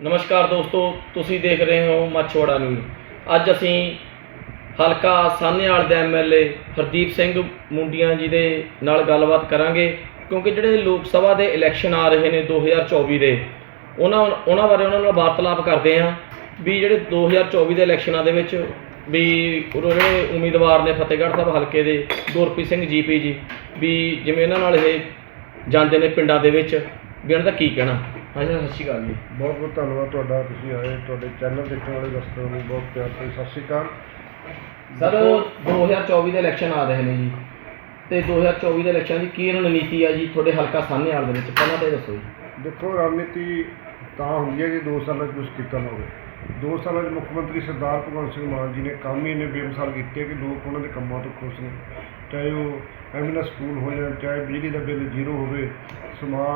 ਨਮਸਕਾਰ ਦੋਸਤੋ, ਤੁਸੀਂ ਦੇਖ ਰਹੇ ਹੋ ਮੱਛਵਾੜਾ ਨਿਊਜ਼। ਅੱਜ ਅਸੀਂ ਹਲਕਾ ਸਾਹਨੇਵਾਲ ਦੇ ਐਮਐਲਏ ਹਰਦੀਪ ਸਿੰਘ ਮੁੰਡੀਆਂ ਜੀ ਦੇ ਨਾਲ ਗੱਲਬਾਤ ਕਰਾਂਗੇ, ਕਿਉਂਕਿ ਜਿਹੜੇ ਲੋਕ ਸਭਾ ਦੇ ਇਲੈਕਸ਼ਨ ਆ ਰਹੇ ਨੇ 2024 ਦੇ, ਉਹਨਾਂ ਉਹਨਾਂ ਬਾਰੇ ਉਹਨਾਂ ਨਾਲ ਵਾਰਤਾਲਾਪ ਕਰਦੇ ਹਾਂ ਵੀ ਜਿਹੜੇ 2024 ਦੇ ਇਲੈਕਸ਼ਨਾਂ ਦੇ ਵਿੱਚ ਵੀ ਉਹ ਜਿਹੜੇ ਉਮੀਦਵਾਰ ਨੇ ਫਤਿਹਗੜ੍ਹ ਸਾਹਿਬ ਹਲਕੇ ਦੇ ਗੁਰਪ੍ਰੀਤ ਸਿੰਘ ਜੀਪੀ ਜੀ, ਵੀ ਜਿਵੇਂ ਇਹਨਾਂ ਨਾਲ ਇਹ ਜਾਂਦੇ ਨੇ ਪਿੰਡਾਂ ਦੇ ਵਿੱਚ, ਵੀ ਉਹਨਾਂ ਦਾ ਕੀ ਕਹਿਣਾ? ਹਾਂਜੀ ਸਤਿ ਸ਼੍ਰੀ ਅਕਾਲ ਜੀ। ਬਹੁਤ ਬਹੁਤ ਧੰਨਵਾਦ ਤੁਹਾਡਾ ਤੁਸੀਂ ਆਏ ਤੁਹਾਡੇ ਚੈਨਲ ਦੇਖਣ ਵਾਲੇ ਦਰਸ਼ਕਾਂ ਨੂੰ ਬਹੁਤ ਪਿਆਰ ਭਰੀ ਸਤਿ ਸ਼੍ਰੀ ਅਕਾਲ। ਸਰ 2024 ਦੇ ਇਲੈਕਸ਼ਨ ਆ ਰਹੇ ਨੇ ਜੀ। ਤੇ 2024 ਦੇ ਇਲੈਕਸ਼ਨ ਦੀ ਕੀ ਰਣਨੀਤੀ ਆ ਜੀ? ਤੁਹਾਡੇ ਹਲਕਾ ਸਾਹਨੇਵਾਲ ਦੇ ਵਿੱਚ ਪਹਿਲਾਂ ਤਾਂ ਇਹ ਦੱਸੋ ਜੀ। ਦੇਖੋ ਰਣਨੀਤੀ ਤਾਂ ਹੁੰਦੀ ਹੈ ਜੇ 2 ਸਾਲਾਂ 'ਚ ਕੁਝ ਕੀਤਾ ਨਾ ਹੋਵੇ। 2 ਸਾਲਾਂ 'ਚ ਮੁੱਖ ਮੰਤਰੀ ਸਰਦਾਰ ਭਗਵੰਤ ਸਿੰਘ ਮਾਨ ਜੀ ਨੇ ਕੰਮ ਹੀ ਇੰਨੇ ਬੇਮਿਸਾਲ ਕੀਤੇ ਕਿ ਲੋਕ ਉਹਨਾਂ ਦੇ ਕੰਮਾਂ ਤੋਂ ਖੁਸ਼ ਨੇ। ਚਾਹੇ ਉਹ ਐਮਐਨਐਸ ਸਕੂਲ ਹੋ ਜਾਣ, ਚਾਹੇ ਬਿਜਲੀ ਦਾ ਬਿੱਲ ਜ਼ੀਰੋ ਹੋਵੇ, ਸਮਾ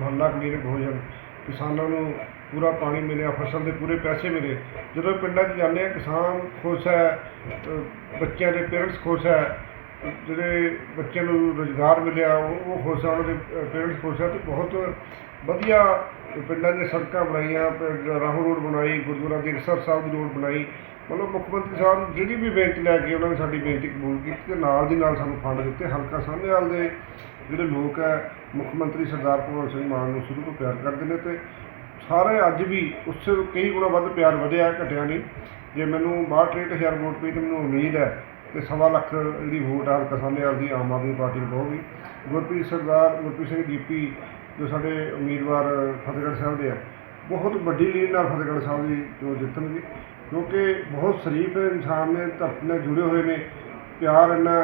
ਮਹੱਲਾ ਕਲੀਨਿਕ ਹੋ ਜਾਣ, ਕਿਸਾਨਾਂ ਨੂੰ ਪੂਰਾ ਪਾਣੀ ਮਿਲਿਆ ਫਸਲ ਦੇ ਪੂਰੇ ਪੈਸੇ ਮਿਲੇ। ਜਦੋਂ ਪਿੰਡਾਂ 'ਚ ਜਾਂਦੇ ਆ ਕਿਸਾਨ ਖੁਸ਼ ਹੈ ਬੱਚਿਆਂ ਦੇ ਪੇਰੈਂਟਸ ਖੁਸ਼ ਹੈ, ਜਿਹੜੇ ਬੱਚਿਆਂ ਨੂੰ ਰੋਜ਼ਗਾਰ ਮਿਲਿਆ, ਉਹ ਉਹ ਖੁਸ਼ ਆ ਉਹਨਾਂ ਦੇ ਪੇਰੈਂਟਸ ਖੁਸ਼ ਆ ਤੇ ਬਹੁਤ ਵਧੀਆ ਪਿੰਡਾਂ ਦੀਆਂ ਸੜਕਾਂ ਬਣਾਈਆਂ, ਪਿੰਡ ਰਾਹੋਂ ਰੋਡ ਬਣਾਈ, ਗੁਰਦੁਆਰਾ ਦੇਗਸਰ ਸਾਹਿਬ ਦੀ ਰੋਡ ਬਣਾਈ। ਮਤਲਬ ਮੁੱਖ ਮੰਤਰੀ ਸਾਹਿਬ ਜਿਹੜੀ ਵੀ ਬੇਨਤੀ ਲੈ ਕੇ ਉਹਨਾਂ ਨੇ ਸਾਡੀ ਬੇਨਤੀ ਕਬੂਲ ਕੀਤੀ ਤੇ ਨਾਲ ਦੀ ਨਾਲ ਸਾਨੂੰ ਫੰਡ ਦਿੱਤੇ। ਹਲਕਾ ਸਾਹਮਣੇਵਾਲ ਦੇ ਜਿਹੜੇ ਲੋਕ ਹੈ, ਮੁੱਖ ਮੰਤਰੀ ਸਰਦਾਰ ਭਗਵੰਤ ਸਿੰਘ ਮਾਨ ਨੂੰ ਸ਼ੁਰੂ ਤੋਂ ਪਿਆਰ ਕਰਦੇ ਨੇ ਤੇ ਸਾਰੇ ਅੱਜ ਵੀ ਉਸ ਕਈ ਗੁਣਾ ਵੱਧ ਪਿਆਰ ਵਧਿਆ, ਘਟਿਆ ਨਹੀਂ। ਜੇ ਮੈਨੂੰ 62000 ਵੋਟ ਪਈ ਤੇ ਮੈਨੂੰ ਉਮੀਦ ਹੈ ਕਿ ਸਵਾ ਲੱਖ ਜਿਹੜੀ ਵੋਟ ਆ ਹਲਕਾ ਸਾਹਮਣੇਵਾਲ ਦੀ ਆਮ ਆਦਮੀ ਪਾਰਟੀ ਨੂੰ ਪਊਗੀ। ਗੁਰਪ੍ਰੀਤ ਸਰਦਾਰ, ਗੁਰਪ੍ਰੀਤ ਸਿੰਘ ਜੀਪੀ ਜੋ ਸਾਡੇ ਉਮੀਦਵਾਰ ਫਤਿਹਗੜ੍ਹ ਸਾਹਿਬ ਦੇ ਆ, ਬਹੁਤ ਵੱਡੀ ਲੀਡ ਨਾਲ ਫਤਿਹਗੜ੍ਹ ਸਾਹਿਬ ਦੀ ਜੋ ਜਿੱਤਣਗੇ। ਕਿਉਂਕਿ ਬਹੁਤ ਸ਼ਰੀਫ ਇਨਸਾਨ ਨੇ, ਧਰਤੀ ਨਾਲ ਜੁੜੇ ਹੋਏ ਨੇ। ਪਿਆਰ ਇੰਨਾ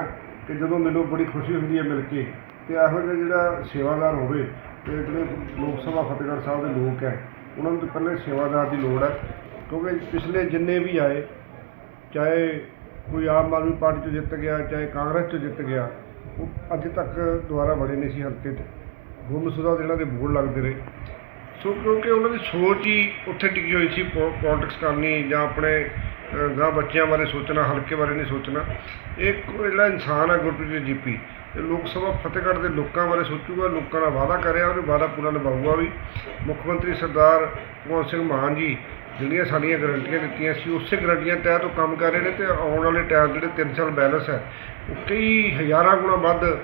ਕਿ ਜਦੋਂ ਮੈਨੂੰ ਬੜੀ ਖੁਸ਼ੀ ਹੁੰਦੀ ਹੈ ਮਿਲ ਕੇ। ਤੇ ਇਹੋ ਜਿਹਾ ਜਿਹੜਾ ਸੇਵਾਦਾਰ ਹੋਵੇ ਤੇ ਜਿਹੜੇ ਲੋਕ ਸਭਾ ਫਤਿਹਗੜ੍ਹ ਸਾਹਿਬ ਦੇ ਲੋਕ ਹੈ, ਉਹਨਾਂ ਨੂੰ ਤਾਂ ਪਹਿਲੇ ਸੇਵਾਦਾਰ ਦੀ ਲੋੜ ਹੈ। ਕਿਉਂਕਿ ਪਿਛਲੇ ਜਿੰਨੇ ਵੀ ਆਏ, ਚਾਹੇ ਕੋਈ ਆਮ ਆਦਮੀ ਪਾਰਟੀ ਤੋਂ ਜਿੱਤ ਗਿਆ, ਚਾਹੇ ਕਾਂਗਰਸ ਤੋਂ ਜਿੱਤ ਗਿਆ, ਉਹ ਅੱਜ ਤੱਕ ਦੁਬਾਰਾ ਬੜੇ ਨਹੀਂ ਸੀ ਹਲਕੇ 'ਚ। ਗੁੰਮਸ਼ੁਦਾ ਜਿਹੜਾ ਦੇ ਬੋਰਡ ਲੱਗਦੇ ਰਹੇ। ਸੋ ਕਿਉਂਕਿ ਉਹਨਾਂ ਦੀ ਸੋਚ ਹੀ ਉੱਥੇ ਟਿਕੀ ਹੋਈ ਸੀ ਪੋਲਿਟਿਕਸ ਕਰਨੀ ਜਾਂ ਆਪਣੇ ਗਾਂ ਬੱਚਿਆਂ ਬਾਰੇ ਸੋਚਣਾ, ਹਲਕੇ ਬਾਰੇ ਨਹੀਂ ਸੋਚਣਾ। ਇਹ ਕੋ- ਜਿਹੜਾ ਇਨਸਾਨ ਹੈ ਗੁਰਪ੍ਰੀਤ ਜੀਪੀ, ਇਹ ਲੋਕ ਸਭਾ ਫਤਿਹਗੜ੍ਹ ਦੇ ਲੋਕਾਂ ਬਾਰੇ ਸੋਚੂਗਾ, ਲੋਕਾਂ ਦਾ ਵਾਅਦਾ ਕਰਿਆ, ਉਹਨੇ ਵਾਅਦਾ ਪੂਰਾ ਨਿਭਾਊਗਾ ਵੀ। ਮੁੱਖ ਮੰਤਰੀ ਸਰਦਾਰ ਭਗਵੰਤ ਸਿੰਘ ਮਾਨ ਜੀ ਜਿਹੜੀਆਂ ਸਾਡੀਆਂ ਗਰੰਟੀਆਂ ਦਿੱਤੀਆਂ ਸੀ, ਉਸੇ ਗਰੰਟੀਆਂ ਤਹਿਤ ਉਹ ਕੰਮ ਕਰ ਰਹੇ ਨੇ ਤੇ ਆਉਣ ਵਾਲੇ ਟਾਈਮ ਜਿਹੜੇ 3 ਸਾਲ ਬੈਲੈਂਸ ਹੈ, ਉਹ ਕਈ ਹਜ਼ਾਰਾਂ ਗੁਣਾ ਵੱਧ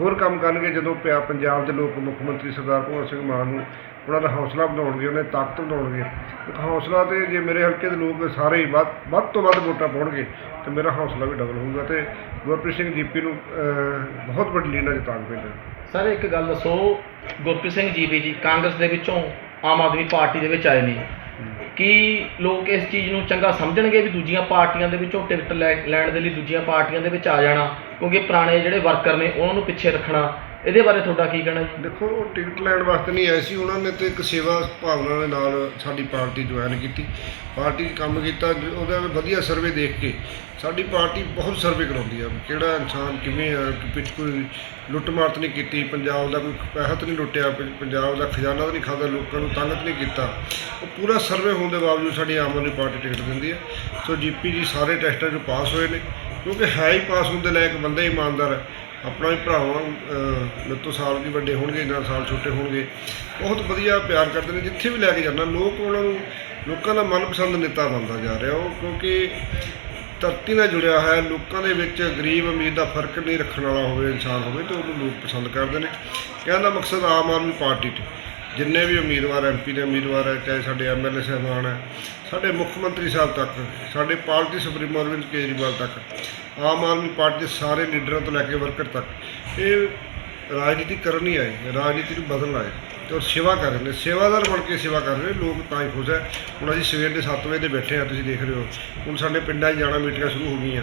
ਹੋਰ ਕੰਮ ਕਰਨਗੇ ਜਦੋਂ ਪਿਆ ਪੰਜਾਬ ਦੇ ਲੋਕ ਮੁੱਖ ਮੰਤਰੀ ਸਰਦਾਰ ਭਗਵੰਤ ਸਿੰਘ ਮਾਨ ਨੂੰ ਉਹਨਾਂ ਦਾ ਹੌਸਲਾ ਵਧਾਉਣਗੇ ਉਹਨੇ ਤਾਕਤ ਵਧਾਉਣਗੇ। ਇੱਕ ਹੌਸਲਾ ਤੇ ਜੇ ਮੇਰੇ ਹਲਕੇ ਦੇ ਲੋਕ ਸਾਰੇ ਹੀ ਵੱਧ ਵੱਧ ਤੋਂ ਵੱਧ ਵੋਟਾਂ ਪਾਉਣਗੇ ਤੇ ਮੇਰਾ ਹੌਸਲਾ ਵੀ ਡਬਲ ਹੋਊਗਾ ਤੇ ਗੁਰਪ੍ਰੀਤ ਸਿੰਘ ਜੀਪੀ ਨੂੰ ਬਹੁਤ ਵੱਡੀ ਲੀਡ ਨਾਲ ਜਿਤਾਉਣ ਪੈਂਦਾ ਸਰ ਇੱਕ ਗੱਲ ਦੱਸੋ ਗੁਰਪ੍ਰੀਤ ਸਿੰਘ ਜੀਪੀ ਜੀ ਕਾਂਗਰਸ ਦੇ ਵਿੱਚੋਂ ਆਮ ਆਦਮੀ ਪਾਰਟੀ ਦੇ ਵਿੱਚ ਆਏ ਨੇ। ਕੀ ਲੋਕ ਇਸ ਚੀਜ਼ ਨੂੰ ਚੰਗਾ ਸਮਝਣਗੇ ਵੀ ਦੂਜੀਆਂ ਪਾਰਟੀਆਂ ਦੇ ਵਿੱਚੋਂ ਟਿਕਟ ਲੈਣ ਦੇ ਲਈ ਦੂਜੀਆਂ ਪਾਰਟੀਆਂ ਦੇ ਵਿੱਚ ਆ ਜਾਣਾ ਕਿਉਂਕਿ ਪੁਰਾਣੇ ਜਿਹੜੇ ਵਰਕਰ ਨੇ ਉਹਨਾਂ ਨੂੰ ਪਿੱਛੇ ਰੱਖਣਾ ਇਹਦੇ ਬਾਰੇ ਤੁਹਾਡਾ ਕੀ ਕਹਿਣਾ ਜੀ? ਦੇਖੋ, ਉਹ ਟਿਕਟ ਲੈਣ ਵਾਸਤੇ ਨਹੀਂ ਆਏ ਸੀ, ਉਹਨਾਂ ਨੇ ਤੇ ਇੱਕ ਸੇਵਾ ਭਾਵਨਾ ਦੇ ਨਾਲ ਸਾਡੀ ਪਾਰਟੀ ਜੁਆਇਨ ਕੀਤੀ। ਪਾਰਟੀ 'ਚ ਕੰਮ ਕੀਤਾ ਉਹਦਾ ਵਧੀਆ ਸਰਵੇ ਦੇਖ ਕੇ ਸਾਡੀ ਪਾਰਟੀ ਬਹੁਤ ਸਰਵੇ ਕਰਾਉਂਦੀ ਆ, ਕਿਹੜਾ ਇਨਸਾਨ ਕਿਵੇਂ ਆ, ਕਿ ਪਿੱਛ ਕੋਈ ਲੁੱਟ ਤਾਂ ਨਹੀਂ ਕੀਤੀ, ਪੰਜਾਬ ਦਾ ਕੋਈ ਪੈਸਾ ਤਾਂ ਨਹੀਂ ਲੁੱਟਿਆ ਪੰਜਾਬ ਦਾ ਖਜ਼ਾਨਾ ਤਾਂ ਨਹੀਂ ਖਾਦਾ ਲੋਕਾਂ ਨੂੰ ਤੰਗ ਤਾਂ ਨਹੀਂ ਕੀਤਾ। ਉਹ ਪੂਰਾ ਸਰਵੇ ਹੋਣ ਦੇ ਬਾਵਜੂਦ ਸਾਡੀ ਆਮ ਆਦਮੀ ਪਾਰਟੀ ਟਿਕਟ ਦਿੰਦੀ ਹੈ ਸੋ ਜੀਪੀ ਜੀ ਸਾਰੇ ਟੈਸਟਾਂ 'ਚੋਂ ਪਾਸ ਹੋਏ ਨੇ, ਕਿਉਂਕਿ ਹੈ ਹੀ ਪਾਸ ਹੁੰਦੇ ਲਾਇਕ ਬੰਦਾ ਹੀ ਇਮਾਨਦਾਰ ਹੈ। ਆਪਣਾ ਹੀ ਭਰਾਵਾਂ ਮੇਰੇ ਤੋਂ ਸਾਲ ਵੀ ਵੱਡੇ ਹੋਣਗੇ, ਜਾਂ ਸਾਲ ਛੋਟੇ ਹੋਣਗੇ। ਬਹੁਤ ਵਧੀਆ ਪਿਆਰ ਕਰਦੇ ਨੇ, ਜਿੱਥੇ ਵੀ ਲੈ ਕੇ ਜਾਂਦਾ, ਲੋਕ ਉਹਨਾਂ ਨੂੰ, ਲੋਕਾਂ ਦਾ ਮਨਪਸੰਦ ਨੇਤਾ ਬਣਦਾ ਜਾ ਰਿਹਾ। ਉਹ ਕਿਉਂਕਿ ਧਰਤੀ ਨਾਲ ਜੁੜਿਆ ਹੈ, ਲੋਕਾਂ ਦੇ ਵਿੱਚ ਗਰੀਬ, ਅਮੀਰ ਦਾ ਫ਼ਰਕ ਨਹੀਂ ਰੱਖਣ ਵਾਲਾ ਹੋਵੇ, ਇਨਸਾਨ ਹੋਵੇ, ਤੇ ਉਹਨੂੰ ਲੋਕ ਪਸੰਦ ਕਰਦੇ ਨੇ। ਕਹਿਣ ਦਾ ਮਕਸਦ ਆਮ ਆਦਮੀ ਪਾਰਟੀ 'ਤੇ। ਜਿੰਨੇ ਵੀ ਉਮੀਦਵਾਰ ਐਮਪੀ ਦੇ ਉਮੀਦਵਾਰ ਹੈ, ਚਾਹੇ ਸਾਡੇ ਐਮਐਲਏ ਸਾਹਿਬਾਨ ਹੈ, ਸਾਡੇ ਮੁੱਖ ਮੰਤਰੀ ਸਾਹਿਬ ਤੱਕ, ਸਾਡੇ ਪਾਰਟੀ ਸੁਪਰੀਮੋ ਅਰਵਿੰਦ ਕੇਜਰੀਵਾਲ ਤੱਕ, ਆਮ ਆਦਮੀ ਪਾਰਟੀ ਦੇ ਸਾਰੇ ਲੀਡਰਾਂ ਤੋਂ ਲੈ ਕੇ ਵਰਕਰ ਤੱਕ, ਇਹ ਰਾਜਨੀਤੀ ਕਰਨ ਨਹੀਂ ਆਏ, ਰਾਜਨੀਤੀ ਨੂੰ ਬਦਲਣ ਆਏ ਤੇ ਉਹ ਸੇਵਾ ਕਰ ਰਹੇ ਨੇ। ਸੇਵਾਦਾਰ ਬਣ ਕੇ ਸੇਵਾ ਕਰ ਰਹੇ ਨੇ, ਲੋਕ ਤਾਂ ਹੀ ਖੁਸ਼ ਹੈ। ਹੁਣ ਅਸੀਂ ਸਵੇਰ ਦੇ 7 ਵਜੇ 'ਤੇ ਬੈਠੇ ਆ ਤੁਸੀਂ ਦੇਖ ਰਹੇ ਹੋ। ਹੁਣ ਸਾਡੇ ਪਿੰਡਾਂ 'ਚ ਜਾਣਾ, ਮੀਟਿੰਗਾਂ ਸ਼ੁਰੂ ਹੋ ਗਈਆਂ।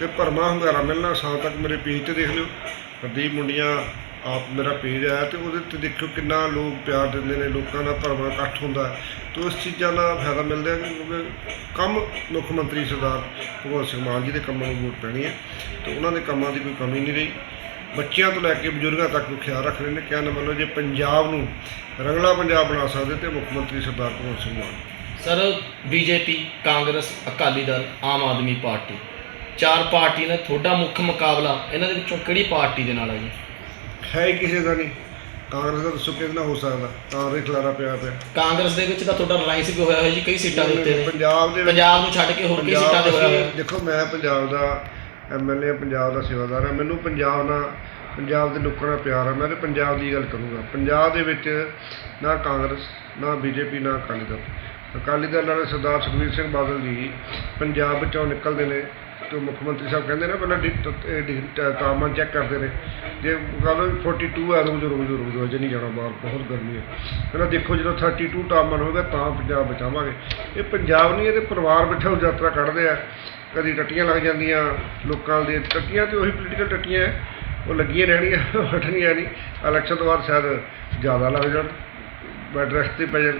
ਤੇ ਭਰਮਾ ਹੁੰਗਾਰਾ ਮਿਲਣਾ ਸ਼ਾਮ ਤੱਕ ਮੇਰੇ ਪੇਜ ਤੇ ਦੇਖ ਲਿਓ। ਪ੍ਰਦੀਪ ਮੁੰਡੀਆਂ ਆਪ ਮੇਰਾ ਪੇਜ ਆਇਆ ਤੇ ਉਹਦੇ ਤੇ ਦੇਖਿਓ ਕਿੰਨਾ ਲੋਕ ਪਿਆਰ ਦਿੰਦੇ ਨੇ, ਲੋਕਾਂ ਦਾ ਭਰਮਾ ਇਕੱਠ ਹੁੰਦਾ ਹੈ। ਇਸ ਚੀਜ਼ਾਂ ਦਾ ਫਾਇਦਾ ਮਿਲਦਾ ਹੈ ਕਿਉਂਕਿ ਕੰਮ ਮੁੱਖ ਮੰਤਰੀ ਸਰਦਾਰ ਭਗਵੰਤ ਸਿੰਘ ਮਾਨ ਜੀ ਦੇ ਕੰਮਾਂ ਨੂੰ ਵੋਟ ਪੈਣੀ ਹੈ ਤੇ ਉਹਨਾਂ ਦੇ ਕੰਮਾਂ ਦੀ ਕੋਈ ਕਮੀ ਨਹੀਂ ਰਹੀ। ਬੱਚਿਆਂ ਤੋਂ ਲੈ ਕੇ ਬਜ਼ੁਰਗਾਂ ਤੱਕ ਨੂੰ ਖਿਆਲ ਰੱਖ ਰਹੇ ਨੇ, ਕਹਿਣ ਦਾ ਮਤਲਬ ਜੇ ਪੰਜਾਬ ਨੂੰ ਰੰਗਲਾ ਪੰਜਾਬ ਬਣਾ ਸਕਦੇ ਤੇ ਮੁੱਖ ਮੰਤਰੀ Sardar Bhagwant Singh Mann. Sir, BJP, Congress, Akali Dal, Aam Aadmi party, ਚਾਰ ਪਾਰਟੀ ਨੇ ਤੁਹਾਡਾ ਮੁੱਖ ਮੁਕਾਬਲਾ ਇਹਨਾਂ ਦੇ ਵਿੱਚੋਂ ਕਿਹੜੀ ਪਾਰਟੀ ਦੇ ਨਾਲ ਹੈ ਜੀ? ਹੈ ਹੀ ਕਿਸੇ ਦਾ ਨਹੀਂ। ਕਾਂਗਰਸ ਦਾ ਦੱਸੋ ਕਿਹਦੇ ਨਾਲ ਹੋ ਸਕਦਾ? ਕਾਂਗਰਸ ਖਿਲਾਰਾ ਪਿਆ ਪਿਆ। ਕਾਂਗਰਸ ਦੇ ਵਿੱਚ ਤਾਂ ਤੁਹਾਡਾ ਰਿਲਾਇੰਸ ਵੀ ਹੋਇਆ ਹੋਇਆ ਜੀ ਕਈ ਸੀਟਾਂ ਦੇ ਉੱਤੇ ਨੇ। ਪੰਜਾਬ ਦੇ ਵਿੱਚ ਪੰਜਾਬ ਨੂੰ ਛੱਡ ਕੇ ਹੋਰ ਕਈ ਸੀਟਾਂ ਤੇ ਹੋਇਆ ਦੇਖੋ ਮੈਂ ਪੰਜਾਬ ਦਾ ਐਮਐਲਏ ਪੰਜਾਬ ਦਾ ਸੇਵਾਦਾਰ ਹਾਂ ਮੈਨੂੰ ਪੰਜਾਬ ਨਾਲ ਪੰਜਾਬ ਦੇ ਲੋਕਾਂ ਨਾਲ ਪਿਆਰ ਹੈ ਮੈਂ ਤੇ ਪੰਜਾਬ ਦੀ ਗੱਲ ਕਰੂੰਗਾ। ਪੰਜਾਬ ਦੇ ਵਿੱਚ ਨਾ ਕਾਂਗਰਸ ਨਾ ਬੀਜੇਪੀ ਨਾ ਅਕਾਲੀ ਦਲ। ਅਕਾਲੀ ਦਲ ਵਾਲੇ ਸਰਦਾਰ ਸੁਖਬੀਰ ਸਿੰਘ ਬਾਦਲ ਜੀ ਪੰਜਾਬ ਵਿੱਚੋਂ ਨਿਕਲਦੇ ਨੇ। ਤੇ ਮੁੱਖ ਮੰਤਰੀ ਸਾਹਿਬ ਕਹਿੰਦੇ ਨੇ ਪਹਿਲਾਂ ਡਿ- ਟ- ਇਹ ਡਿ- ਤਾਪਮਾਨ ਚੈੱਕ ਕਰਦੇ ਨੇ। ਜੇ ਗੱਲ 42 ਹੈ ਰੁਕ ਜਾਓ ਰੁਕ ਜਾਓ ਰੁਕ ਜਾਓ ਅਜੇ ਨਹੀਂ ਜਾਣਾ ਬਾਹਰ ਬਹੁਤ ਗਰਮੀ ਹੈ ਪਹਿਲਾਂ ਦੇਖੋ ਜਦੋਂ 32 ਤਾਪਮਾਨ ਹੋਵੇਗਾ ਤਾਂ ਪੰਜਾਬ ਬਚਾਵਾਂਗੇ। ਇਹ ਪੰਜਾਬ ਨਹੀਂ ਇਹਦੇ ਪਰਿਵਾਰ ਬੈਠੇ ਬੈਠਾ ਯਾਤਰਾ ਕੱਢਦੇ ਆ। ਕਦੀ ਟੱਟੀਆਂ ਲੱਗ ਜਾਂਦੀਆਂ ਲੋਕਾਂ ਦੇ ਟੱਟੀਆਂ ਤੇ ਉਹੀ ਪੋਲੀਟੀਕਲ ਟੱਟੀਆਂ ਹੈ, ਉਹ ਲੱਗੀਆਂ ਰਹਿਣੀਆਂ ਹਟਣੀਆਂ ਨਹੀਂ। ਇਲੈਕਸ਼ਨ ਤੋਂ ਬਾਅਦ ਸ਼ਾਇਦ ਜ਼ਿਆਦਾ ਲੱਗ ਜਾਣ ਬੈਡ ਰੈਸਟ ਤੇ ਪੈ ਜਾਣ।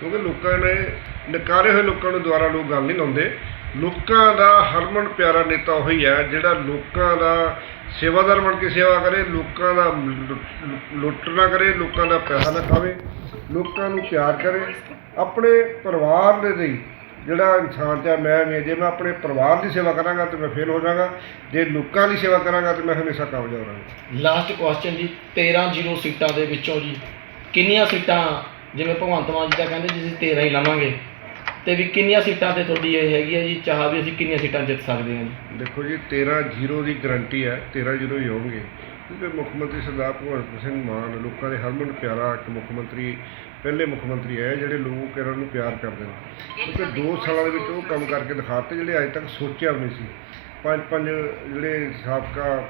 ਕਿਉਂਕਿ ਲੋਕਾਂ ਨੇ ਨਕਾਰੇ ਹੋਏ ਲੋਕਾਂ ਨੂੰ ਦੁਆਰਾ ਲੋਕ ਗੱਲ ਨਹੀਂ ਲਾਉਂਦੇ। ਲੋਕਾਂ ਦਾ ਹਰਮਨ ਪਿਆਰਾ ਨੇਤਾ ਉਹੀ ਹੈ, ਜਿਹੜਾ ਲੋਕਾਂ ਦਾ ਸੇਵਾਦਾਰ ਬਣ ਕੇ ਸੇਵਾ ਕਰੇ, ਲੋਕਾਂ ਦਾ ਲੁੱਟ- ਲੁੱਟ ਨਾ ਕਰੇ, ਲੋਕਾਂ ਦਾ ਪੈਸਾ ਨਾ ਖਾਵੇ, ਲੋਕਾਂ ਨੂੰ ਪਿਆਰ ਕਰੇ। ਆਪਣੇ ਪਰਿਵਾਰ ਦੇ ਲਈ ਜਿਹੜਾ ਇਨਸਾਨ ਚਾਹੇ ਮੈਂ ਮੈਂ ਜੇ ਮੈਂ ਆਪਣੇ ਪਰਿਵਾਰ ਦੀ ਸੇਵਾ ਕਰਾਂਗਾ ਤੇ ਮੈਂ ਫੇਲ ਹੋ ਜਾਵਾਂਗਾ, ਜੇ ਲੋਕਾਂ ਦੀ ਸੇਵਾ ਕਰਾਂਗਾ ਤੇ ਮੈਂ ਹਮੇਸ਼ਾ ਕਾਮਯਾਬ ਰਹਾਂਗਾ। ਲਾਸਟ ਕੁਐਸਚਨ ਜੀ 13 ਜ਼ੀਰੋ ਸੀਟਾਂ ਦੇ ਵਿੱਚੋਂ ਜੀ, ਕਿੰਨੀਆਂ ਸੀਟਾਂ, ਜਿਵੇਂ ਭਗਵੰਤ ਮਾਨ ਜੀ ਦਾ ਕਹਿੰਦੇ ਜੀ, ਅਸੀਂ 13 ਹੀ ਲਾਵਾਂਗੇ। ਤੇ ਵੀ ਕਿੰਨੀਆਂ ਸੀਟਾਂ ਤੇ ਤੁਹਾਡੀ ਇਹ ਹੈਗੀ ਹੈ ਜੀ? ਚਾਹ ਵੀ ਅਸੀਂ ਕਿੰਨੀਆਂ ਸੀਟਾਂ ਜਿੱਤ ਸਕਦੇ ਹਾਂ ਜੀ? ਦੇਖੋ ਜੀ 13 ਜ਼ੀਰੋ ਦੀ ਗਰੰਟੀ ਹੈ 13 ਜ਼ੀਰੋ ਹੀ ਹੋਣਗੇ। ਕਿਉਂਕਿ ਮੁੱਖ ਮੰਤਰੀ ਸਰਦਾਰ ਭਗਵੰਤ ਸਿੰਘ ਮਾਨ ਲੋਕਾਂ ਦੇ ਹਰਮਨ ਪਿਆਰਾ ਇੱਕ ਮੁੱਖ ਮੰਤਰੀ, ਪਹਿਲੇ ਮੁੱਖ ਮੰਤਰੀ ਹੈ, ਜਿਹੜੇ ਲੋਕ ਇਹਨਾਂ ਨੂੰ ਪਿਆਰ ਕਰਦੇ ਨੇ। ਕਿਉਂਕਿ 2 ਸਾਲਾਂ ਦੇ ਵਿੱਚ ਉਹ ਕੰਮ ਕਰਕੇ ਦਿਖਾਤੇ, ਜਿਹੜੇ ਅਜੇ ਤੱਕ ਸੋਚਿਆ ਵੀ ਨਹੀਂ ਸੀ। ਪੰਜ ਪੰਜ ਜਿਹੜੇ ਸਾਬਕਾ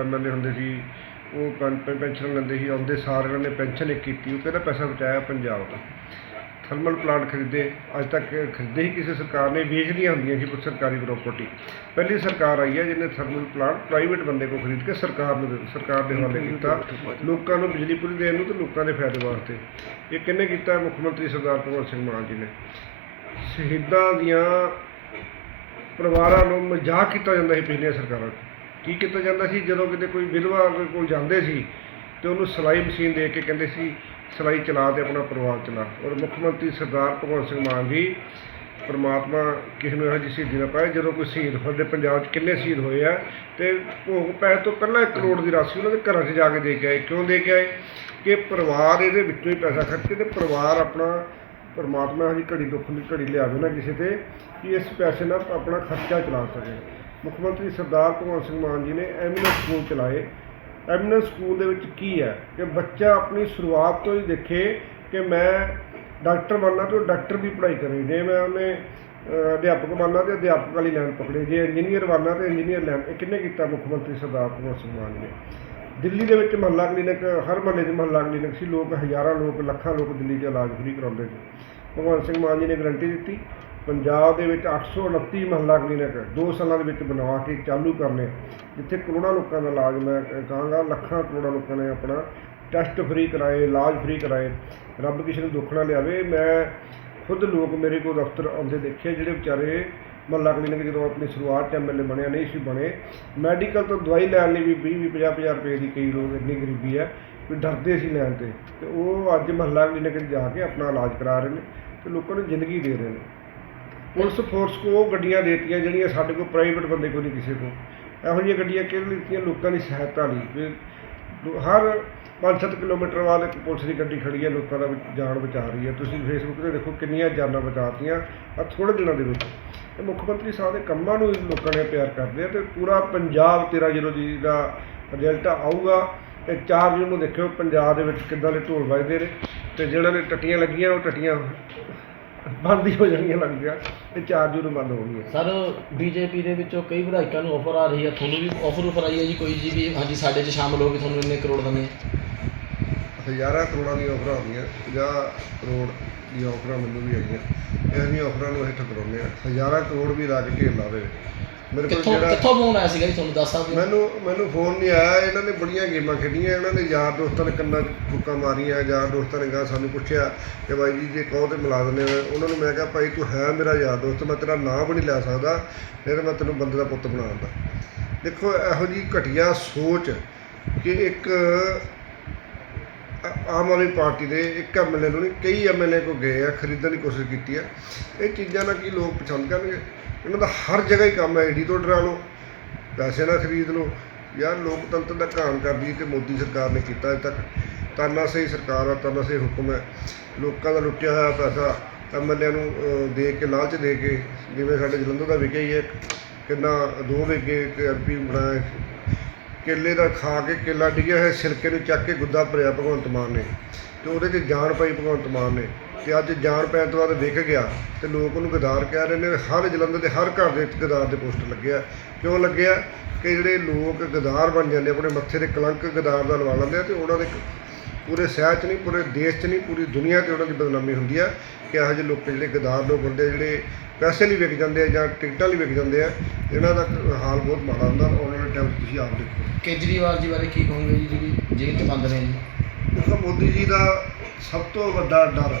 ਐਮਐਲਏ ਹੁੰਦੇ ਸੀ, ਉਹ ਪੰ- ਪੈਨਸ਼ਨ ਲੈਂਦੇ ਸੀ, ਆਉਂਦੇ ਸਾਰਿਆਂ ਨੇ ਪੈਨਸ਼ਨ ਇੱਕ ਕੀਤੀ, ਉਹ ਕਹਿੰਦਾ ਪੈਸਾ ਬਚਾਇਆ ਪੰਜਾਬ ਦਾ। ਥਰਮਲ ਪਲਾਂਟ ਖਰੀਦੇ ਅੱਜ ਤੱਕ ਖਰੀਦੇ ਹੀ ਕਿਸੇ ਸਰਕਾਰ ਨੇ ਵੇਚਦੀਆਂ ਹੁੰਦੀਆਂ ਸੀ ਸਰਕਾਰੀ ਪ੍ਰਾਪਰਟੀ ਪਹਿਲੀ ਸਰਕਾਰ ਆਈ ਹੈ ਜਿਹਨੇ ਥਰਮਲ ਪਲਾਂਟ ਪ੍ਰਾਈਵੇਟ ਬੰਦੇ ਕੋਲ ਖਰੀਦ ਕੇ ਸਰਕਾਰ ਨੂੰ ਸਰਕਾਰ ਦੇ ਹਵਾਲੇ ਕੀਤਾ। ਲੋਕਾਂ ਨੂੰ ਬਿਜਲੀ ਪੂਰੀ ਦੇਣ ਨੂੰ ਤੇ ਲੋਕਾਂ ਦੇ ਫਾਇਦੇ ਵਾਸਤੇ। ਇਹ ਕਿਹਨੇ ਕੀਤਾ? ਮੁੱਖ ਮੰਤਰੀ ਸਰਦਾਰ ਭਗਵੰਤ ਸਿੰਘ ਮਾਨ ਜੀ ਨੇ। ਸ਼ਹੀਦਾਂ ਦੀਆਂ ਪਰਿਵਾਰਾਂ ਨੂੰ ਮਜ਼ਾਕ ਕੀਤਾ ਜਾਂਦਾ ਸੀ ਪਿਛਲੀਆਂ ਸਰਕਾਰਾਂ ਕੀ ਕੀਤਾ ਜਾਂਦਾ ਸੀ? ਜਦੋਂ ਕਿਤੇ ਕੋਈ ਵਿਧਵਾ ਕੋਲ ਜਾਂਦੇ ਸੀ ਤੇ ਉਹਨੂੰ ਸਿਲਾਈ ਮਸ਼ੀਨ ਦੇ ਕੇ ਕਹਿੰਦੇ ਸੀ ਸਿਲਾਈ ਚਲਾ ਤੇ ਆਪਣਾ ਪਰਿਵਾਰ ਚਲਾ। ਔਰ ਮੁੱਖ ਮੰਤਰੀ ਸਰਦਾਰ ਭਗਵੰਤ ਸਿੰਘ ਮਾਨ ਜੀ, ਪਰਮਾਤਮਾ ਕਿਸੇ ਨੂੰ ਇਹੋ ਜਿਹੀ ਸ਼ਹੀਦੀ ਨਾ ਪਾਏ, ਜਦੋਂ ਕੋਈ ਸ਼ਹੀਦ ਸਾਡੇ ਪੰਜਾਬ 'ਚ ਕਿੰਨੇ ਸ਼ਹੀਦ ਹੋਏ ਆ, ਤੇ ਭੋਗ ਪੈ ਤੋਂ ਪਹਿਲਾਂ 1 ਕਰੋੜ ਦੀ ਰਾਸ਼ੀ ਉਹਨਾਂ ਦੇ ਘਰਾਂ 'ਚ ਜਾ ਕੇ ਦੇ ਕੇ ਆਏ। ਕਿਉਂ ਦੇ ਕੇ ਆਏ? ਕਿ ਪਰਿਵਾਰ ਇਹਦੇ ਵਿੱਚੋਂ ਹੀ ਪੈਸਾ ਖਰਚ ਕੇ ਤੇ ਪਰਿਵਾਰ ਆਪਣਾ, ਪਰਮਾਤਮਾ ਇਹੋ ਜਿਹੀ ਘੜੀ ਦੁੱਖ ਦੀ ਘੜੀ ਲਿਆਵੇ ਨਾ ਕਿਸੇ ਤੇ, ਕਿ ਇਸ ਪੈਸੇ ਨਾਲ ਆਪਣਾ ਖਰਚਾ ਚਲਾ ਸਕੇ। ਮੁੱਖ ਮੰਤਰੀ ਸਰਦਾਰ ਭਗਵੰਤ ਸਿੰਘ ਮਾਨ ਜੀ ਨੇ ਐਮੀਨੈਂਸ ਸਕੂਲ ਚਲਾਏ। ਐਮੀਨੈਂਸ ਸਕੂਲ ਦੇ ਵਿੱਚ ਕੀ ਹੈ ਕਿ ਬੱਚਾ ਆਪਣੀ ਸ਼ੁਰੂਆਤ ਤੋਂ ਹੀ ਦੇਖੇ ਕਿ ਮੈਂ ਡਾਕਟਰ ਬਣਨਾ ਤੇ ਉਹ ਡਾਕਟਰ ਦੀ ਪੜ੍ਹਾਈ ਕਰੇ। ਜੇ ਮੈਂ ਉਹਨੇ ਅਧਿਆਪਕ ਬਣਨਾ ਤੇ ਅਧਿਆਪਕ ਵਾਲੀ ਲਾਈਨ ਪਕੜੇ। ਜੇ ਇੰਜੀਨੀਅਰ ਬਣਨਾ ਤੇ ਇੰਜੀਨੀਅਰ ਲਾਈਨ। ਇਹ ਕਿੰਨੇ ਕੀਤਾ ਮੁੱਖ ਮੰਤਰੀ ਸਰਦਾਰ ਭਗਵੰਤ ਸਿੰਘ ਮਾਨ ਨੇ? ਦਿੱਲੀ ਦੇ ਵਿੱਚ ਮਹੱਲਾ ਕਲੀਨਿਕ, ਹਰ ਮਹੱਲੇ 'ਚ ਮਹੱਲਾ ਕਲੀਨਿਕ ਸੀ। ਲੋਕ ਹਜ਼ਾਰਾਂ ਲੋਕ, ਲੱਖਾਂ ਲੋਕ ਦਿੱਲੀ 'ਚ ਇਲਾਜ ਫ੍ਰੀ ਕਰਾਉਂਦੇ ਸੀ। ਭਗਵੰਤ ਸਿੰਘ ਮਾਨ ਜੀ ਨੇ ਗਰੰਟੀ ਦਿੱਤੀ। ਪੰਜਾਬ ਦੇ ਵਿੱਚ 829 ਮਹੱਲਾ ਕਲੀਨਿਕ ਦੋ ਸਾਲਾਂ ਦੇ ਵਿੱਚ ਬਣਾ ਕੇ ਚਾਲੂ ਕਰਨੇ। ਜਿੱਥੇ ਕਰੋੜਾਂ ਲੋਕਾਂ ਦਾ ਇਲਾਜ ਮੈਂ ਕਹਾਂਗਾ, ਲੱਖਾਂ ਕਰੋੜਾਂ ਲੋਕਾਂ ਨੇ ਆਪਣਾ ਟੈਸਟ ਫ੍ਰੀ ਕਰਾਏ, ਇਲਾਜ ਫ੍ਰੀ ਕਰਾਏ। ਰੱਬ ਕਿਸੇ ਨੂੰ ਦੁੱਖ ਨਾ ਲਿਆਵੇ। ਮੈਂ ਖੁਦ ਲੋਕ ਮੇਰੇ ਕੋਲ ਦਫ਼ਤਰ ਆਉਂਦੇ ਦੇਖੇ, ਜਿਹੜੇ ਵਿਚਾਰੇ ਮਹੱਲਾ ਕਲੀਨਿਕ ਜਦੋਂ ਆਪਣੀ ਸ਼ੁਰੂਆਤ 'ਚ ਐਮਐਲਏ ਬਣਿਆ, ਨਹੀਂ ਸੀ ਬਣੇ। ਮੈਡੀਕਲ ਤੋਂ ਦਵਾਈ ਲੈਣ ਲਈ ਵੀ 20 ਵੀਹ 50 50 ਰੁਪਏ ਦੀ ਕਈ ਲੋਕ ਇੰਨੀ ਗਰੀਬੀ ਹੈ ਵੀ ਡਰਦੇ ਸੀ ਲੈਣ ਤੇ। ਤੇ ਉਹ ਅੱਜ ਮਹੱਲਾ ਕਲੀਨਿਕ 'ਚ ਜਾ ਕੇ ਆਪਣਾ ਇਲਾਜ ਕਰਾ ਰਹੇ ਨੇ ਤੇ ਲੋਕਾਂ ਨੂੰ ਜ਼ਿੰਦਗੀ ਦੇ ਰਹੇ ਨੇ। ਪੁਲਿਸ ਫੋਰਸ ਕੋ ਉਹ ਗੱਡੀਆਂ ਦੇਤੀਆਂ ਜਿਹੜੀਆਂ ਸਾਡੇ ਕੋਲ ਪ੍ਰਾਈਵੇਟ ਬੰਦੇ ਕੋਲ ਨਹੀਂ ਕਿਸੇ ਕੋਲ। ਇਹੋ ਜਿਹੀਆਂ ਗੱਡੀਆਂ ਕਿਹੜੇ ਲਈ ਦਿੱਤੀਆਂ ਲੋਕਾਂ ਦੀ ਸਹਾਇਤਾ ਲਈ? ਹਰ 5-7 ਕਿਲੋਮੀਟਰ ਬਾਅਦ ਇੱਕ ਪੁਲਿਸ ਦੀ ਗੱਡੀ ਖੜੀ ਹੈ, ਲੋਕਾਂ ਦਾ ਜਾਨ ਬਚਾ ਰਹੀ ਹੈ। ਤੁਸੀਂ ਫੇਸਬੁੱਕ ਤੇ ਦੇਖੋ ਕਿੰਨੀਆਂ ਜਾਨਾਂ ਬਚਾਤੀਆਂ ਆ ਥੋੜੇ ਦਿਨਾਂ ਦੇ ਵਿੱਚ। ਤੇ ਮੁੱਖ ਮੰਤਰੀ ਸਾਹਿਬ ਦੇ ਕੰਮਾਂ ਨੂੰ ਲੋਕਾਂ ਨੇ ਪਿਆਰ ਕਰਦੇ ਆ ਤੇ ਪੂਰਾ ਪੰਜਾਬ 13 ਜ਼ੀਰੋ ਜੀ ਦਾ ਰਿਜ਼ਲਟ ਆਊਗਾ। ਤੇ 4 ਜੂਨ ਨੂੰ ਦੇਖਿਓ ਪੰਜਾਬ ਦੇ ਵਿੱਚ ਕਿੱਦਾਂ ਦੇ ਢੋਲ ਵੱਜਦੇ ਨੇ ਤੇ ਜਿਹੜਾ ਨੇ ਟੱਟੀਆਂ ਲੱਗੀਆਂ ਉਹ ਟੱਟੀਆਂ ਬੰਦ ਹੀ ਹੋ ਜਾਣਗੀਆਂ ਲੱਗ ਗਿਆ ਤੇ 4 ਜੂਨ ਨੂੰ ਬੰਦ ਹੋਣਗੀਆਂ। ਸਰ ਬੀਜੇਪੀ ਦੇ ਵਿੱਚੋਂ ਕਈ ਵਿਧਾਇਕਾਂ ਨੂੰ ਆਫਰ ਆ ਰਹੀ ਹੈ ਤੁਹਾਨੂੰ ਵੀ ਆਫਰ ਆਫਰ ਆਈ ਹੈ ਜੀ ਕੋਈ ਜੀ ਵੀ ਹਾਂਜੀ ਸਾਡੇ 'ਚ ਸ਼ਾਮਲ ਹੋ ਕੇ ਤੁਹਾਨੂੰ ਇੰਨੇ ਕਰੋੜ ਦਨੇ ਹਜ਼ਾਰਾਂ ਕਰੋੜਾਂ ਦੀਆਂ ਆਫਰਾਂ ਆਉਂਦੀਆਂ 50 ਕਰੋੜ ਦੀਆਂ ਆਫਰਾਂ ਮੈਨੂੰ ਵੀ ਆਈਆਂ ਇਹੋ ਜਿਹੀਆਂ ਆਫਰਾਂ ਨੂੰ ਅਸੀਂ ਠੁਕਰਾਉਂਦੇ ਆ। ਹਜ਼ਾਰਾਂ ਕਰੋੜ ਵੀ ਲਾ ਕੇ ਘੇਰ ਲਾ ਮੇਰੇ ਕੋਲ ਕਿੱਥੋਂ ਜਿਹੜਾ ਕਿੱਥੋਂ ਫੋਨ ਆਇਆ ਸੀਗਾ ਜੀ ਤੁਹਾਨੂੰ ਦੱਸ ਸਕਦੇ ਹੋ? ਮੈਨੂੰ ਮੈਨੂੰ ਫੋਨ ਨਹੀਂ ਆਇਆ ਇਹਨਾਂ ਨੇ ਬੜੀਆਂ ਗੇਮਾਂ ਖੇਡੀਆਂ ਇਹਨਾਂ ਨੇ ਯਾਰ ਦੋਸਤਾਂ ਨੇ ਕੰਨਾਂ 'ਚ ਫੁੱਕਾਂ ਮਾਰੀਆਂ ਯਾਰ ਦੋਸਤਾਂ ਨੇ ਗਾ ਸਾਨੂੰ ਪੁੱਛਿਆ ਕਿ ਬਾਈ ਜੀ ਜੇ ਕਹੋ ਤੇ ਮਿਲਾ ਦਿੰਦੇ ਆ। ਉਹਨਾਂ ਨੂੰ ਮੈਂ ਕਿਹਾ ਭਾਈ ਤੂੰ ਹੈ ਮੇਰਾ ਯਾਰ ਦੋਸਤ ਮੈਂ ਤੇਰਾ ਨਾਂ ਵੀ ਨਹੀਂ ਲੈ ਸਕਦਾ ਫਿਰ ਮੈਂ ਤੈਨੂੰ ਬੰਦੇ ਦਾ ਪੁੱਤ ਬਣਾ ਦਿੰਦਾ। ਦੇਖੋ ਇਹੋ ਜੀ ਘਟੀਆ ਸੋਚ ਕਿ ਇੱਕ ਆ- ਆਮ ਆਦਮੀ ਪਾਰਟੀ ਦੇ ਇੱਕ ਐਮਐਲਏ ਨੂੰ ਨਹੀਂ ਕਈ ਐਮਐਲਏ ਕੋ ਗਏ ਆ ਖਰੀਦਣ ਦੀ ਕੋਸ਼ਿਸ਼ ਕੀਤੀ ਆ। ਇਹ ਚੀਜ਼ਾਂ ਨਾਲ ਕੀ ਲੋਕ ਪਸੰਦ ਕਰਨਗੇ? ਇਹਨਾਂ ਦਾ ਹਰ ਜਗ੍ਹਾ ਹੀ ਕੰਮ ਹੈ ਈਡੀ ਤੋਂ ਡਰਾ ਲਓ, ਪੈਸੇ ਨਾਲ ਖਰੀਦ ਲਓ। ਯਾਰ ਲੋਕਤੰਤਰ ਦਾ ਘਾਣ ਕਰਦੀ ਤੇ ਮੋਦੀ ਸਰਕਾਰ ਨੇ ਕੀਤਾ ਅਜੇ ਤੱਕ। ਤਾਨਾਸ਼ਾਹੀ ਸਰਕਾਰ ਆ ਤਾਨਾਸ਼ਾਹੀ ਹੁਕਮ ਹੈ। ਲੋਕਾਂ ਦਾ ਲੁੱਟਿਆ ਹੋਇਆ ਪੈਸਾ ਐਮਐਲਏ ਨੂੰ ਦੇ ਕੇ, ਲਾਲਚ ਦੇ ਕੇ, ਜਿਵੇਂ ਸਾਡੇ ਜਲੰਧਰ ਦਾ ਵਿਕਿਆ ਹੀ ਹੈ, ਕਿੰਨਾ ਦੋ ਵਿਕੇ, ਇੱਕ ਐਮਪੀ ਬਣਾਇਆ। ਕੇਲੇ ਦਾ ਖਾ ਕੇ ਕੇਲਾ ਡਿੱਗਿਆ ਹੋਇਆ ਸਿਰਕੇ ਨੂੰ ਚੱਕ ਕੇ ਗੁੱਦਾ ਭਰਿਆ ਭਗਵੰਤ ਮਾਨ ਨੇ। ਤੇ ਉਹਦੇ 'ਚ ਜਾਨ ਪਾਈ ਭਗਵੰਤ ਮਾਨ ਨੇ। ਤੇ ਅੱਜ ਜਾਨ ਪੈਣ ਤੋਂ ਬਾਅਦ ਵਿਕ ਗਿਆ ਤੇ ਲੋਕ ਉਹਨੂੰ ਗਦਾਰ ਕਹਿ ਰਹੇ ਨੇ ਹਰ ਜਲੰਧਰ ਦੇ ਹਰ ਘਰ ਦੇ ਵਿੱਚ ਗਦਾਰ ਦੇ ਪੋਸਟਰ ਲੱਗਿਆ ਕਿਉਂ ਲੱਗਿਆ ਕਿ ਜਿਹੜੇ ਲੋਕ ਗਦਾਰ ਬਣ ਜਾਂਦੇ ਆਪਣੇ ਮੱਥੇ ਤੇ ਕਲੰਕ ਗਦਾਰ ਦਾ ਲਵਾ ਲੈਂਦੇ ਆ ਤੇ ਉਹਨਾਂ ਦੇ ਪੂਰੇ ਸ਼ਹਿਰ 'ਚ ਨਹੀਂ ਪੂਰੇ ਦੇਸ਼ 'ਚ ਨਹੀਂ ਪੂਰੀ ਦੁਨੀਆ ਤੇ ਉਹਨਾਂ ਦੀ ਬਦਨਾਮੀ ਹੁੰਦੀ ਆ ਕਿ ਇਹੋ ਜਿਹੇ ਲੋਕ ਜਿਹੜੇ ਗਦਾਰ ਲੋਕ ਹੁੰਦੇ ਆ, ਜਿਹੜੇ ਪੈਸੇ ਲਈ ਵਿਕ ਜਾਂਦੇ ਆ ਜਾਂ ਟਿਕਟਾਂ ਲਈ ਵਿਕ ਜਾਂਦੇ ਆ ਇਹਨਾਂ ਦਾ ਹਾਲ ਬਹੁਤ ਮਾੜਾ ਹੁੰਦਾ ਉਹਨਾਂ ਦੇ ਟਾਈਮ ਤੁਸੀਂ ਆਪ ਦੇਖੋ। ਕੇਜਰੀਵਾਲ ਜੀ ਬਾਰੇ ਕੀ ਕਹੋਗੇ ਜੀ ਜਿਹੜੀ ਜੇਲ੍ਹ 'ਚ ਬੰਦ ਨੇ ਜੀ? ਦੇਖੋ ਮੋਦੀ ਜੀ ਦਾ ਸਭ ਤੋਂ ਵੱਡਾ ਡਰ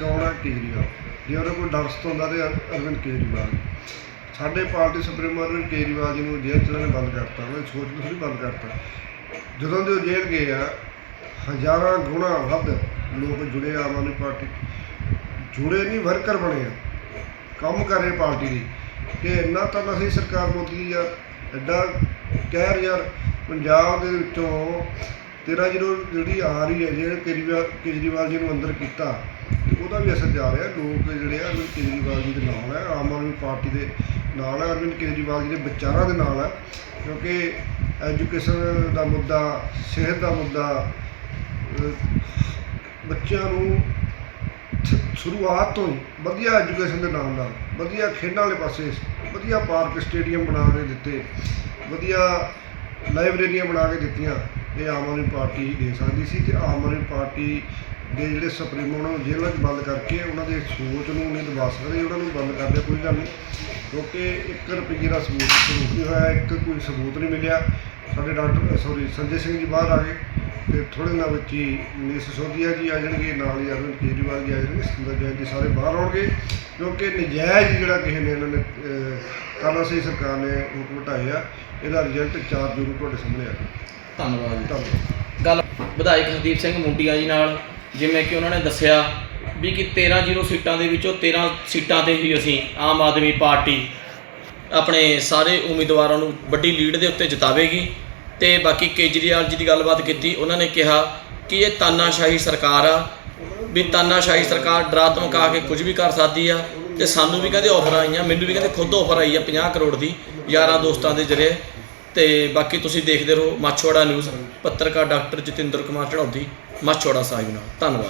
ਕੌਣ ਹੈ ਕੇਜਰੀਵਾਲ। ਜੇ ਉਹਨਾਂ ਕੋਲ ਡਰ ਸਤਾਉਂਦਾ ਤੇ ਅਰਵਿੰਦ ਕੇਜਰੀਵਾਲ। ਸਾਡੇ ਪਾਰਟੀ ਸੁਪਰੀਮੋ ਅਰਵਿੰਦ ਕੇਜਰੀਵਾਲ ਜੀ ਨੂੰ ਜੇਲ੍ਹ ਚ ਉਹਨਾਂ ਨੇ ਬੰਦ ਕਰਤਾ। ਉਹਨਾਂ ਦੀ ਸੋਚ ਨੂੰ ਥੋੜ੍ਹੀ ਬੰਦ ਕਰਤਾ। ਜਦੋਂ ਦੇ ਉਹ ਜੇਲ੍ਹ ਗਏ ਆ, ਹਜ਼ਾਰਾਂ ਗੁਣਾ ਵੱਧ ਲੋਕ ਜੁੜੇ ਆਮ ਆਦਮੀ ਪਾਰਟੀ ਜੁੜੇ ਨਹੀਂ, ਵਰਕਰ ਬਣੇ ਆ। ਕੰਮ ਕਰ ਰਹੇ ਪਾਰਟੀ ਦੀ। ਕਿ ਇੰਨਾ ਤਾਂ ਅਸੀਂ ਸਰਕਾਰ ਮੋਦੀ ਦੀ ਯਾਰ ਐਡਾ ਕਹਿਰ ਯਾਰ, ਪੰਜਾਬ ਦੇ ਵਿੱਚੋਂ ਤੇਰਾ ਜਦੋਂ ਜਿਹੜੀ ਆ ਰਹੀ ਹੈ, ਜਿਹੜੇ ਕੇਜਰੀਵਾਲ ਕੇਜਰੀਵਾਲ ਜੀ ਨੂੰ ਅੰਦਰ ਕੀਤਾ। ਤੇ ਉਹਦਾ ਵੀ ਅਸਰ ਜਾ ਰਿਹਾ। ਲੋਕ ਜਿਹੜੇ ਆ, ਅਰਵਿੰਦ ਕੇਜਰੀਵਾਲ ਜੀ ਦੇ ਨਾਲ ਹੈ ਆਮ ਆਦਮੀ ਪਾਰਟੀ ਦੇ ਨਾਲ ਹੈ ਅਰਵਿੰਦ ਕੇਜਰੀਵਾਲ ਜੀ ਦੇ ਵਿਚਾਰਾਂ ਦੇ ਨਾਲ ਹੈ ਕਿਉਂਕਿ ਐਜੂਕੇਸ਼ਨ ਦਾ ਮੁੱਦਾ, ਸਿਹਤ ਦਾ ਮੁੱਦਾ ਬੱਚਿਆਂ ਨੂੰ ਸ਼ੁਰੂਆਤ ਤੋਂ ਵਧੀਆ ਐਜੂਕੇਸ਼ਨ ਦੇ ਨਾਲ ਨਾਲ, ਵਧੀਆ ਖੇਡਾਂ ਵਾਲੇ ਪਾਸੇ, ਵਧੀਆ ਪਾਰਕ ਸਟੇਡੀਅਮ ਬਣਾ ਕੇ ਦਿੱਤੇ, ਵਧੀਆ ਲਾਇਬ੍ਰੇਰੀਆਂ ਬਣਾ ਕੇ ਦਿੱਤੀਆਂ, ਇਹ ਆਮ ਆਦਮੀ ਪਾਰਟੀ ਦੇ ਸਕਦੀ ਸੀ ਤੇ ਆਮ ਆਦਮੀ ਪਾਰਟੀ ਦੇ ਜਿਹੜੇ ਸੁਪਰੀਮੋ ਉਹਨਾਂ ਨੂੰ ਜੇਲ੍ਹਾਂ 'ਚ ਬੰਦ ਕਰਕੇ ਉਹਨਾਂ ਦੇ ਸੋਚ ਨੂੰ ਨਹੀਂ ਦਬਾ ਸਕਦੇ ਉਹਨਾਂ ਨੂੰ ਬੰਦ ਕਰਦੇ ਕੋਈ ਗੱਲ ਨਹੀਂ। ਕਿਉਂਕਿ 1 ਰੁਪਈਏ ਦਾ ਸਬੂਤ ਸਬੂਤ ਨਹੀਂ ਹੋਇਆ ਇੱਕ ਕੋਈ ਸਬੂਤ ਨਹੀਂ ਮਿਲਿਆ। ਸਾਡੇ ਡਾਕਟਰ ਸੌਰੀ ਸੰਜੇ ਸਿੰਘ ਜੀ ਬਾਹਰ ਆ ਗਏ ਤੇ ਥੋੜੇ ਦਿਨਾਂ ਵਿੱਚ ਹੀ ਮਨੀਸ਼ ਸਿਸੋਦੀਆ ਜੀ ਆ ਜਾਣਗੇ ਨਾਲ ਹੀ ਅਰਵਿੰਦ ਕੇਜਰੀਵਾਲ ਜੀ ਆ ਜਾਣਗੇ ਸਿੰਦਰ ਜੈਨ ਜੀ ਸਾਰੇ ਬਾਹਰ ਆਉਣਗੇ। ਕਿਉਂਕਿ ਨਜਾਇਜ਼ ਜਿਹੜਾ ਕਿਸੇ ਨੇ ਇਹਨਾਂ ਨੇ ਕਾਨਾਸੀ ਸਰਕਾਰ ਨੇ ਹੁਕਮ ਆ ਇਹਦਾ ਰਿਜ਼ਲਟ 4 ਜੂਨ ਤੁਹਾਡੇ ਸਾਹਮਣੇ ਆ। ਧੰਨਵਾਦ ਜੀ। ਧੰਨਵਾਦ। ਗੱਲ ਵਿਧਾਇਕ ਹਰਦੀਪ ਸਿੰਘ ਮੁੰਡੀਆਂ ਜੀ ਨਾਲ ਜਿਵੇਂ ਕਿ ਉਹਨਾਂ ਨੇ ਦੱਸਿਆ ਵੀ ਕਿ 13 ਜ਼ੀਰੋ ਸੀਟਾਂ ਦੇ ਵਿੱਚੋਂ 13 ਸੀਟਾਂ ਤੇ ਹੀ ਅਸੀਂ ਆਮ ਆਦਮੀ ਪਾਰਟੀ ਆਪਣੇ ਸਾਰੇ ਉਮੀਦਵਾਰਾਂ ਨੂੰ ਵੱਡੀ ਲੀਡ ਦੇ ਉੱਤੇ ਜਿਤਾਵੇਗੀ। ਤੇ ਬਾਕੀ ਕੇਜਰੀਵਾਲ ਜੀ ਦੀ ਗੱਲਬਾਤ ਕੀਤੀ, ਉਹਨਾਂ ਨੇ ਕਿਹਾ ਕਿ ਇਹ ਤਾਨਾਸ਼ਾਹੀ ਸਰਕਾਰ ਆ, ਵੀ ਤਾਨਾਸ਼ਾਹੀ ਸਰਕਾਰ ਡਰਾ ਧਮਕਾ ਕੇ ਕੁਝ ਵੀ ਕਰ ਸਕਦੀ ਆ ਤੇ ਸਾਨੂੰ ਵੀ ਕਹਿੰਦੇ ਆਫਰ ਆਈਆਂ, ਮੈਨੂੰ ਵੀ ਕਹਿੰਦੇ ਖੁਦ ਆਫਰ ਆਈ ਆ 50 ਕਰੋੜ ਦੀ, ਯਾਰਾਂ ਦੋਸਤਾਂ ਦੇ ਜਰੀਏ। ਤੇ ਬਾਕੀ ਤੁਸੀਂ ਦੇਖਦੇ ਰਹੋ ਮਾਛੋੜਾ ਨਿਊਜ਼, ਪੱਤਰਕਾਰ ਡਾਕਟਰ ਜਤਿੰਦਰ ਕੁਮਾਰ ਚੜੌਦੀ ਮਾਛੋੜਾ ਸਾਹਿਬ ਨਾਲ। ਧੰਨਵਾਦ।